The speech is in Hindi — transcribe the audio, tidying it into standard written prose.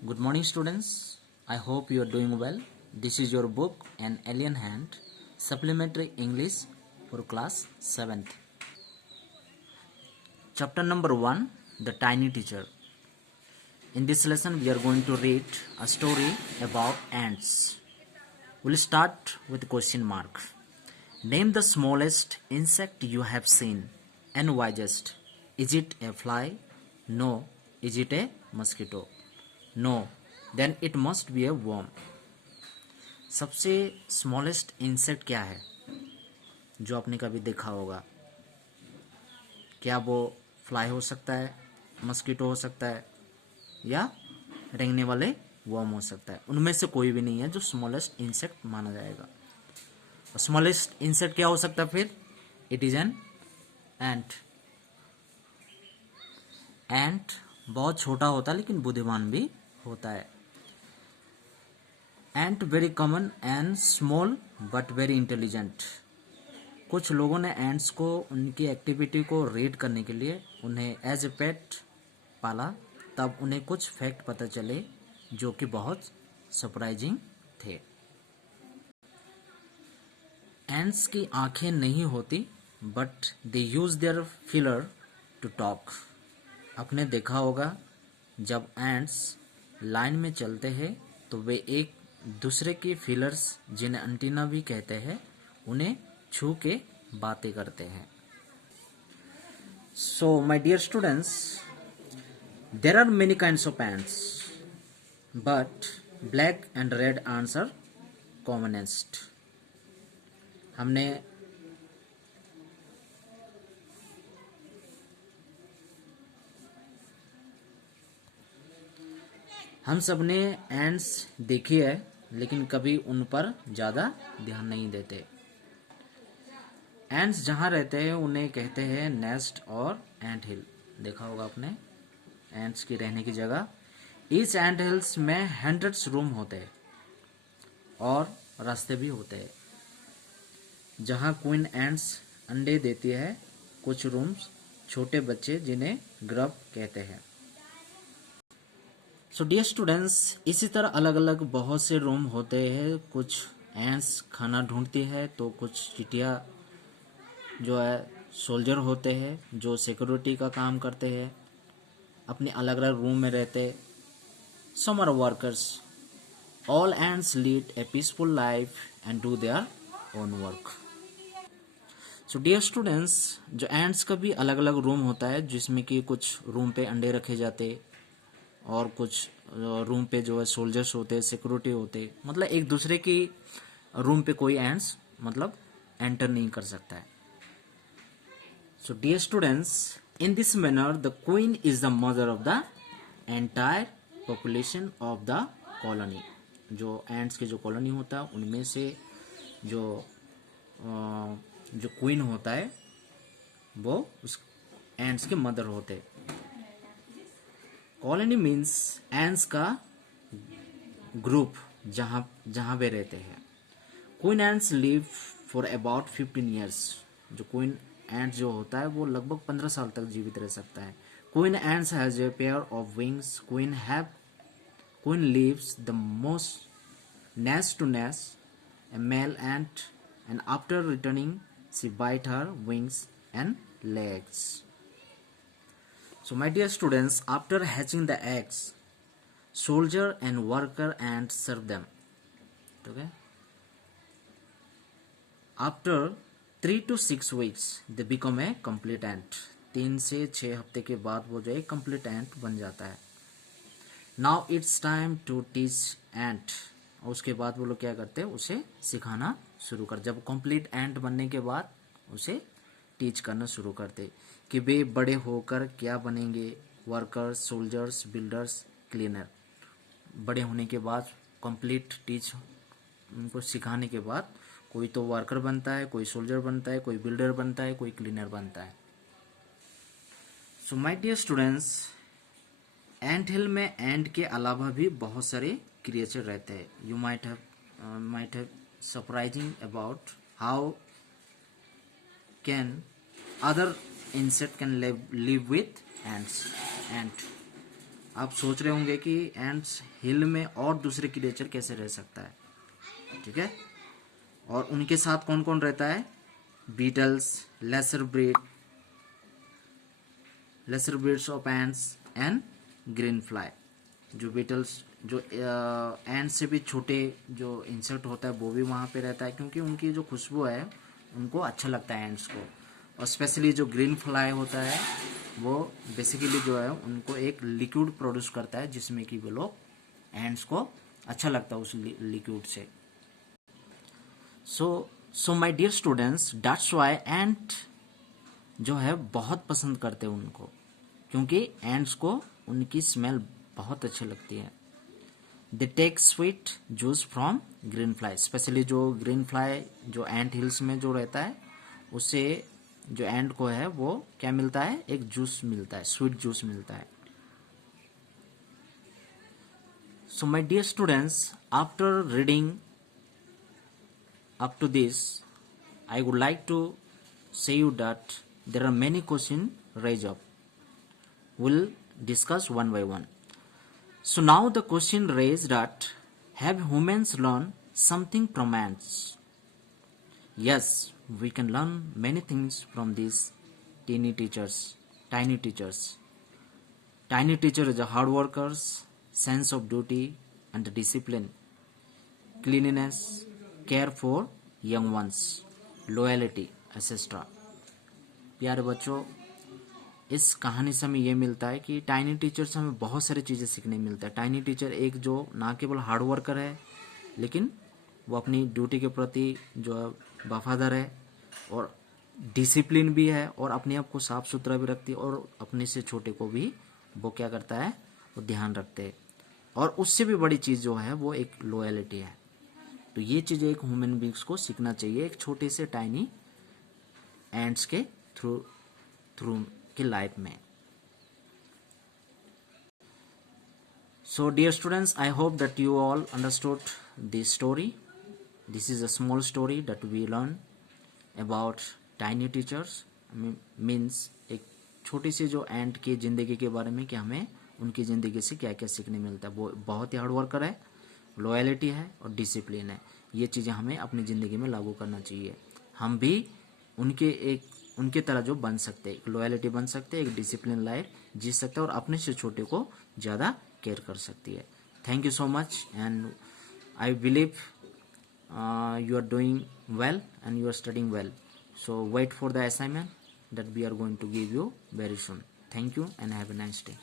Good morning, students. I hope you are doing well. This is your book, An Alien Hand, Supplementary English for Class 7th. Chapter number 1, The Tiny Teacher. In this lesson, we are going to read a story about ants. We'll start with question mark. Name the smallest insect you have seen and widest. Is it a fly? No. Is it a mosquito? No. Then it must be a worm. सबसे स्मॉलेस्ट इंसेक्ट क्या है जो आपने कभी देखा होगा? क्या वो फ्लाई हो सकता है, मस्कीटो हो सकता है या रेंगने वाले वर्म हो सकता है? उनमें से कोई भी नहीं है जो स्मॉलेस्ट इंसेक्ट माना जाएगा. स्मॉलेस्ट इंसेक्ट क्या हो सकता है फिर? It is an ant. Ant बहुत छोटा होता है लेकिन बुद्धिमान भी होता है. Ant very common and small but very intelligent. कुछ लोगों ने एंट्स को उनकी एक्टिविटी को रीड करने के लिए उन्हें एज ए पेट पाला. तब उन्हें कुछ फैक्ट पता चले जो कि बहुत सरप्राइजिंग थे. एंट्स की आंखें नहीं होती but they use their feeler to talk. आपने देखा होगा जब एंट्स लाइन में चलते हैं तो वे एक दूसरे के फीलर्स, जिन्हें एंटीना भी कहते हैं, उन्हें छू के बातें करते हैं. So my dear students, there are many kinds of ants but black and red ants are commonest. हम सब ने एंट्स देखी है लेकिन कभी उन पर ज़्यादा ध्यान नहीं देते. एंट्स जहाँ रहते हैं उन्हें कहते हैं नेस्ट और एंट हिल. देखा होगा आपने एंट्स की रहने की जगह. इस एंट हिल्स में हंड्रेड्स रूम होते हैं और रास्ते भी होते हैं जहाँ क्वीन एंट्स अंडे देती है. कुछ रूम्स छोटे बच्चे जिन्हें ग्रब कहते हैं. सो डियर स्टूडेंट्स, इसी तरह अलग अलग बहुत से रूम होते हैं. कुछ एंट्स खाना ढूंढती है तो कुछ चिटिया जो है सोल्जर होते हैं जो सिक्योरिटी का काम करते हैं. अपने अलग अलग रूम में रहते. Some are workers. All ants lead a peaceful life and do their own work. So dear students, जो एंट्स का भी अलग अलग रूम होता है जिसमें कि कुछ रूम पे अंडे रखे जाते और कुछ रूम पे जो है सोल्जर्स होते, सिक्योरिटी होते. मतलब एक दूसरे की रूम पे कोई एंट्स मतलब एंटर नहीं कर सकता है. So dear students, in this manner the queen is the mother of the entire population of the colony. जो एंट्स के जो कॉलोनी होता है उनमें से जो क्वीन होता है वो उस एंट्स के मदर होते. कॉलोनी मीन्स एंट्स का ग्रुप जहाँ वे रहते हैं. Queen ants live for about 15 years. जो क्वीन एंट जो होता है वो लगभग 15 साल तक जीवित रह सकता है. Queen ants has a pair of wings. Queen leaves the most nest to nest a male ant and after returning she bite her wings and legs. So my dear students, after hatching the eggs, soldier and worker ants serve them. Okay. After 3 to 6 weeks, they become a complete ant. 3 से 6 हफ्ते के बाद वो जो है complete ant बन जाता है. Now it's time to teach ant. और उसके बाद वो लोग क्या करते हैं, उसे सिखाना शुरू कर. जब complete ant बनने के बाद उसे टीच करना शुरू करते कि वे बड़े होकर क्या बनेंगे. Workers, soldiers, builders, cleaner. बड़े होने के बाद कंप्लीट टीच उनको सिखाने के बाद कोई तो वर्कर बनता है, कोई सोल्जर बनता है, कोई बिल्डर बनता है, कोई क्लीनर बनता है. सो माय डियर स्टूडेंट्स, एंट हिल में एंट के अलावा भी बहुत सारे क्रिएचर रहते हैं. You might have surprising about how can other insect can live with ants. आप सोच रहे होंगे कि एंड्स हिल में और दूसरे क्रिएचर कैसे रह सकता है, ठीक है। और उनके साथ कौन कौन रहता है? Beetles, lesser breeds of ants and green fly. जो बीटल्स, जो एंड से भी छोटे जो इंसेक्ट होता है वो भी वहाँ पे रहता है, क्योंकि उनकी जो खुशबू है उनको अच्छा लगता है एंड्स को। और स्पेशली जो ग्रीन फ्लाई होता है वो बेसिकली जो है उनको एक लिक्विड प्रोड्यूस करता है, जिसमें कि वो लोग एंड्स को अच्छा लगता है उस लिक्विड से। So my dear students, that's why ant जो है बहुत पसंद करते हैं उनको, क्योंकि एंड्स को उनकी स्मेल बहुत अच्छी लगती है। They take sweet juice from green fly, specially जो ग्रीन फ्लाई जो एंट हिल्स में जो रहता है उससे जो एंट को है वो क्या मिलता है? एक जूस मिलता है, स्वीट जूस मिलता है। So my dear students, after reading up to this, I would like to say you that there are many questions raised up. We'll discuss one by one. So now the question raised that have humans learned something from ants? Yes, we can learn many things from these tiny teachers. Tiny teachers. Tiny teachers are hard workers, sense of duty and discipline, cleanliness, care for young ones, loyalty etcetera. प्यारे बच्चों, इस कहानी से हमें ये मिलता है कि टाइनी टीचर से हमें बहुत सारी चीज़ें सीखने मिलता है। टाइनी टीचर एक जो ना केवल हार्ड वर्कर है, लेकिन वो अपनी ड्यूटी के प्रति जो है वफादार है, और डिसिप्लिन भी है, और अपने आप को साफ सुथरा भी रखती है, और अपने से छोटे को भी वो क्या करता है? वो ध्यान रखते हैं। और उससे भी बड़ी चीज़ जो है वो एक लॉयल्टी है। तो ये चीज़ एक ह्यूमन बींग्स को सीखना चाहिए एक छोटे से टाइनी एंड्स के थ्रू की लाइफ में। So dear students, I hope that you all understood this story. This is a small story that we learn about tiny teachers. Means एक छोटी सी जो एंट की ज़िंदगी के बारे में कि हमें उनकी ज़िंदगी से क्या क्या सीखने मिलता है। वो बहुत ही हार्ड वर्कर है, लॉयल्टी है और डिसिप्लिन है। ये चीज़ें हमें अपनी ज़िंदगी में लागू करना चाहिए। हम भी उनके तरह जो बन सकते हैं, एक लॉयल्टी बन सकते हैं, एक डिसिप्लिन लाइफ जी सकते हैं, और अपने से छोटे को ज़्यादा केयर कर सकती है। Thank you so much, and I believe you are doing well and you are studying well. So wait for the assignment that we are going to give you very soon. Thank you and have a nice day.